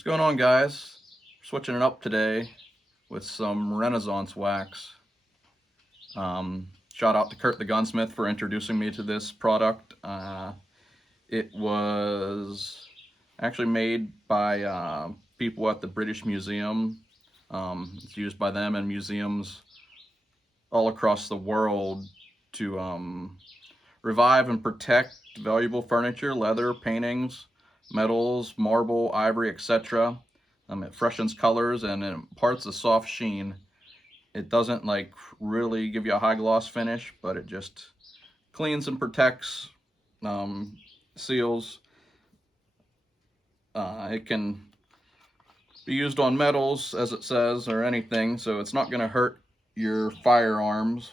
What's going on, guys? Switching it up today with some Renaissance wax. Shout out to Kurt the Gunsmith for introducing me to this product. It was actually made by people at the British Museum. It's used by them in museums all across the world to revive and protect valuable furniture, leather, paintings, metals, marble, ivory, etc. It freshens colors and it imparts a soft sheen. It doesn't like really give you a high gloss finish, but it just cleans and protects, seals. It can be used on metals, as it says, or anything, so it's not going to hurt your firearms.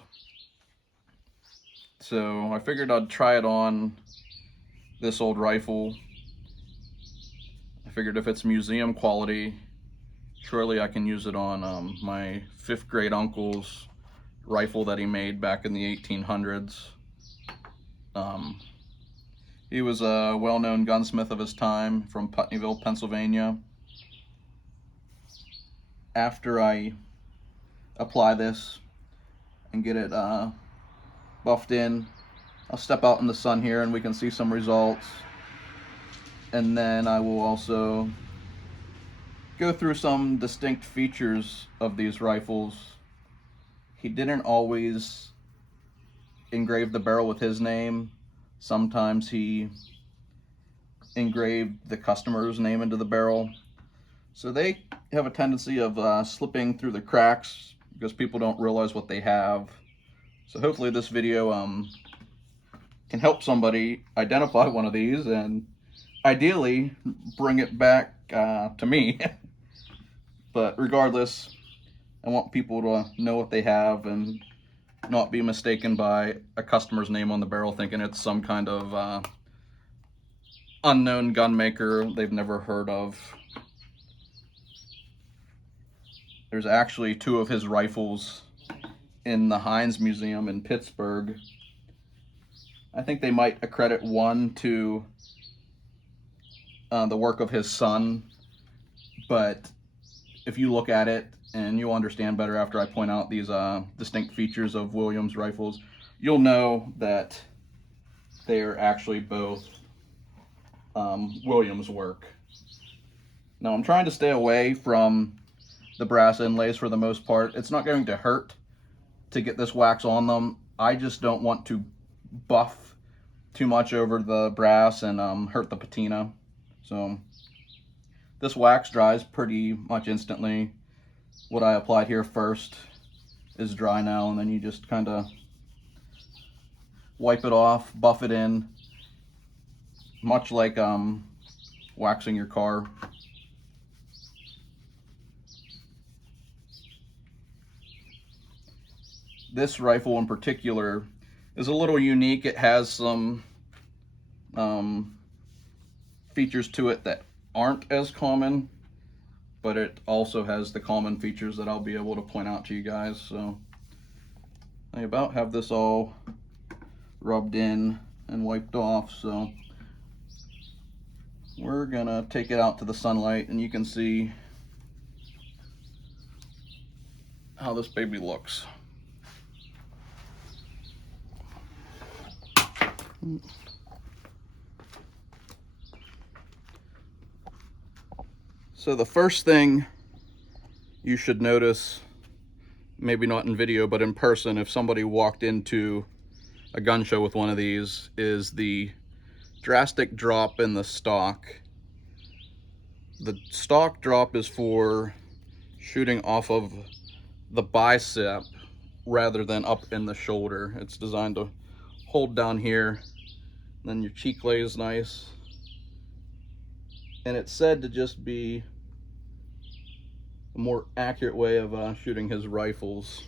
So I figured I'd try it on this old rifle. I figured if it's museum quality, surely I can use it on my 5th grade uncle's rifle that he made back in the 1800s. He was a well-known gunsmith of his time from Putneyville, Pennsylvania. After I apply this and get it buffed in, I'll step out in the sun here and we can see some results. And then I will also go through some distinct features of these rifles. He didn't always engrave the barrel with his name. Sometimes he engraved the customer's name into the barrel. So they have a tendency of slipping through the cracks because people don't realize what they have. So hopefully this video can help somebody identify one of these and ideally bring it back to me. But regardless, I want people to know what they have and not be mistaken by a customer's name on the barrel thinking it's some kind of unknown gun maker they've never heard of. There's actually 2 of his rifles in the Heinz Museum in Pittsburgh. I think they might accredit one to the work of his son, but if you look at it, and you'll understand better after I point out these distinct features of Williams rifles, you'll know that they are actually both Williams work. Now I'm trying to stay away from the brass inlays for the most part. It's not going to hurt to get this wax on them. I just don't want to buff too much over the brass and hurt the patina. So this wax dries pretty much instantly. What I applied here first is dry now, and then you just kind of wipe it off, buff it in, much like waxing your car. This rifle in particular is a little unique. It has some features to it that aren't as common, but it also has the common features that I'll be able to point out to you guys. So I about have this all rubbed in and wiped off, so we're gonna take it out to the sunlight and you can see how this baby looks. So the first thing you should notice, maybe not in video, but in person, if somebody walked into a gun show with one of these, is the drastic drop in the stock. The stock drop is for shooting off of the bicep rather than up in the shoulder. It's designed to hold down here, then your cheek lays nice. And it's said to just be a more accurate way of shooting his rifles.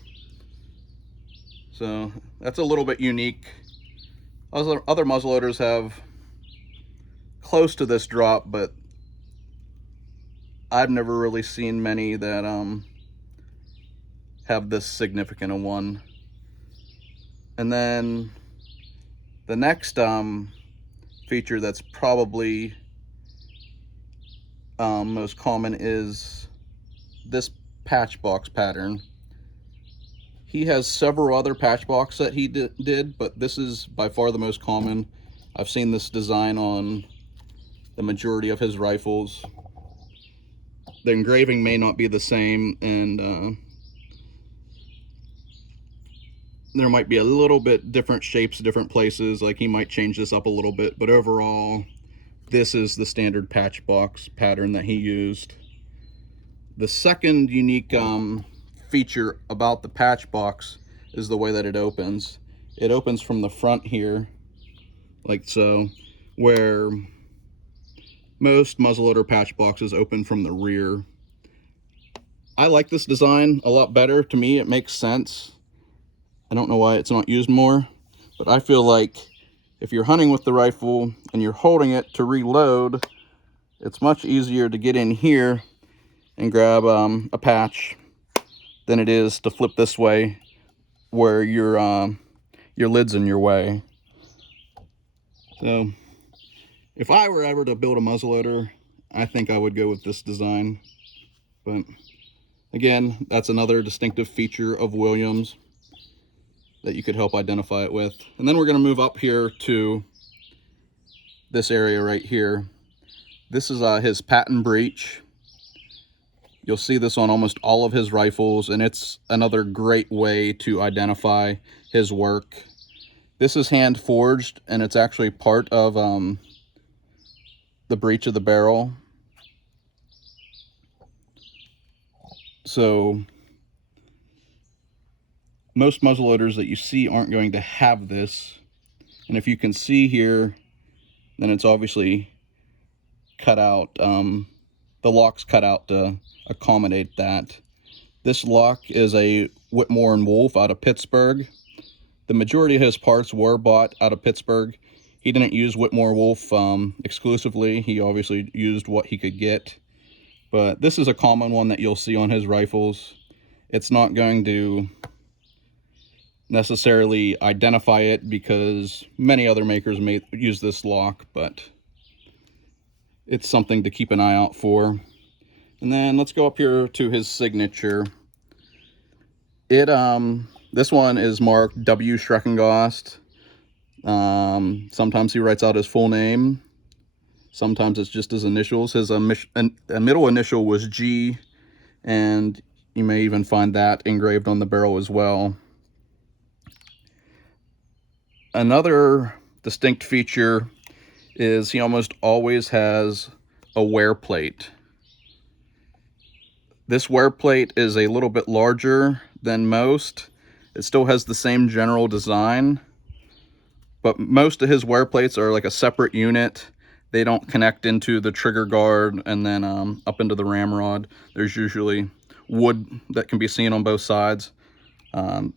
So that's a little bit unique. Other muzzleloaders have close to this drop, but I've never really seen many that have this significant a one. And then the next feature that's probably most common is this patch box pattern. He has several other patch box that he did, but this is by far the most common. I've seen this design on the majority of his rifles. The engraving may not be the same, and there might be a little bit different shapes, different places. Like he might change this up a little bit, but overall, this is the standard patch box pattern that he used. The second unique feature about the patch box is the way that it opens. It opens from the front here, like so, where most muzzleloader patch boxes open from the rear. I like this design a lot better. To me, it makes sense. I don't know why it's not used more, but I feel like if you're hunting with the rifle and you're holding it to reload, it's much easier to get in here and grab a patch than it is to flip this way where your lid's in your way. So if I were ever to build a muzzleloader, I think I would go with this design. But again, that's another distinctive feature of Williams that you could help identify it with. And then we're going to move up here to this area right here. This is his patent breech. You'll see this on almost all of his rifles, and it's another great way to identify his work. This is hand forged, and it's actually part of the breech of the barrel. So most muzzleloaders that you see aren't going to have this. And if you can see here, then it's obviously cut out. The lock's cut out to accommodate that. This lock is a Whitmore and Wolf out of Pittsburgh. The majority of his parts were bought out of Pittsburgh. He didn't use Whitmore Wolf exclusively. He obviously used what he could get. But this is a common one that you'll see on his rifles. It's not going to necessarily identify it because many other makers may use this lock, but it's something to keep an eye out for. And then let's go up here to his signature. This one is marked W. Shreckengost. Sometimes he writes out his full name. Sometimes it's just his initials. His middle initial was G, and you may even find that engraved on the barrel as well. Another distinct feature is he almost always has a wear plate. This wear plate is a little bit larger than most. It still has the same general design, but most of his wear plates are like a separate unit. They don't connect into the trigger guard and then up into the ramrod. There's usually wood that can be seen on both sides.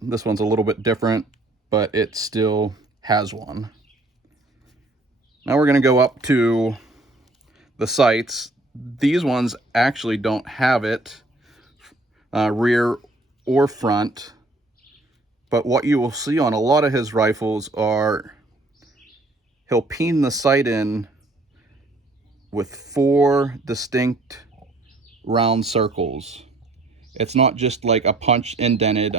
This one's a little bit different, but it still has one. Now we're going to go up to the sights. These ones actually don't have it, rear or front, but what you will see on a lot of his rifles are he'll peen the sight in with 4 distinct round circles. It's not just like a punch indented,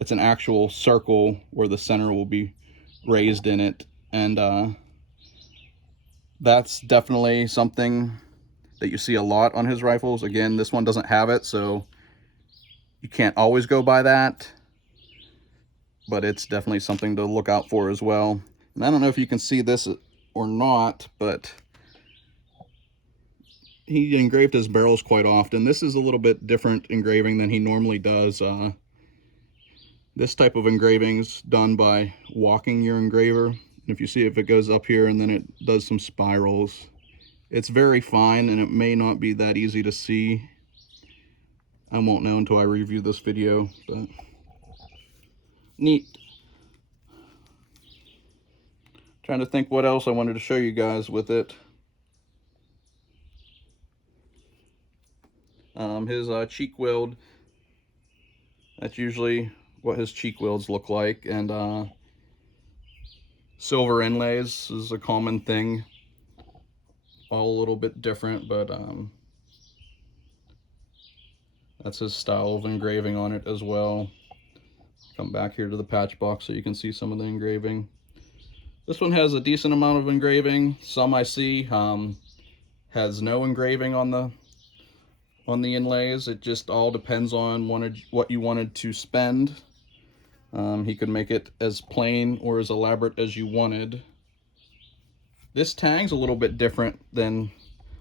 it's an actual circle where the center will be raised in it, and that's definitely something that you see a lot on his rifles. Again, this one doesn't have it, so you can't always go by that, but it's definitely something to look out for as well. And I don't know if you can see this or not, but he engraved his barrels quite often. This is a little bit different engraving than he normally does. This type of engraving's done by walking your engraver. And if you see, if it goes up here and then it does some spirals, it's very fine and it may not be that easy to see. I won't know until I review this video, but neat. Trying to think what else I wanted to show you guys with it. His cheek weld, that's usually what his cheek welds look like, and silver inlays is a common thing. all a little bit different, but that's his style of engraving on it as well. Come back here to the patch box so you can see some of the engraving. This one has a decent amount of engraving. Some I see has no engraving on the inlays. It just all depends on what you wanted to spend. He could make it as plain or as elaborate as you wanted. This tang's a little bit different than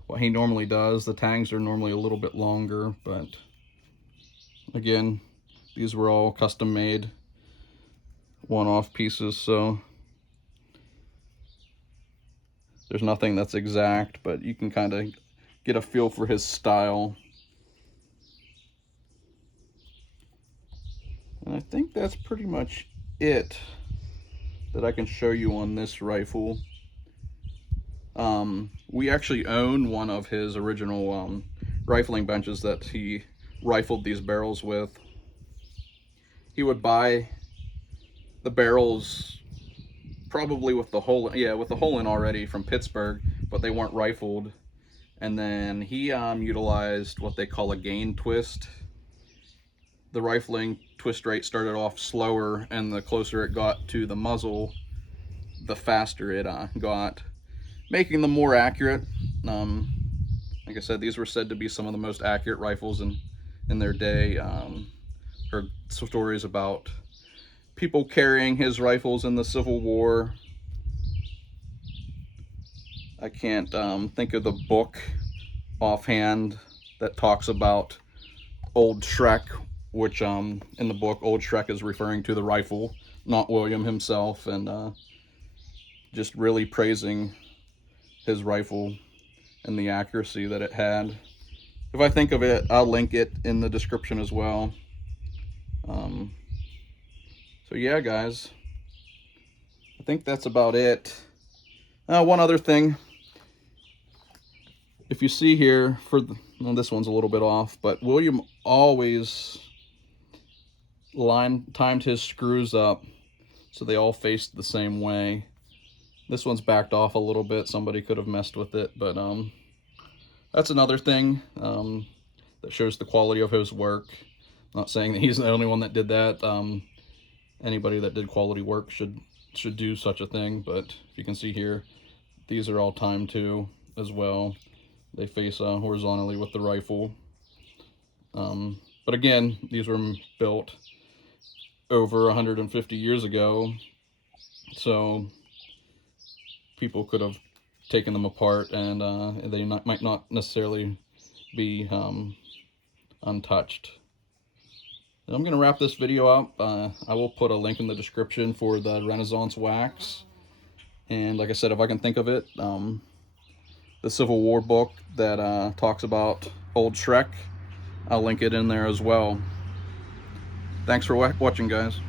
what he normally does. The tangs are normally a little bit longer, but again, these were all custom made one-off pieces, so there's nothing that's exact, but you can kind of get a feel for his style. And I think that's pretty much it that I can show you on this rifle. We actually own one of his original rifling benches that he rifled these barrels with. He would buy the barrels probably with the hole, with the hole in already from Pittsburgh, but they weren't rifled. And then he utilized what they call a gain twist. The rifling twist rate started off slower, and the closer it got to the muzzle, the faster it got, making them more accurate. Like I said, these were said to be some of the most accurate rifles in their day. Heard stories about people carrying his rifles in the Civil War. I can't think of the book offhand that talks about Old Shrek, which in the book, Old Shrek is referring to the rifle, not William himself, and just really praising his rifle and the accuracy that it had. If I think of it, I'll link it in the description as well. So yeah, guys, I think that's about it. One other thing, if you see here, well, this one's a little bit off, but William always timed his screws up so they all faced the same way. This one's backed off a little bit. Somebody could have messed with it, but that's another thing that shows the quality of his work. Not saying that he's the only one that did that. Anybody that did quality work should do such a thing, but if you can see here, these are all timed too as well. They face horizontally with the rifle. But again, these were built over 150 years ago, so people could have taken them apart, and they might not necessarily be untouched. And I'm going to wrap this video up. I will put a link in the description for the Renaissance wax, and like I said, if I can think of it, the Civil War book that talks about Old Shrek, I'll link it in there as well. Thanks for watching, guys.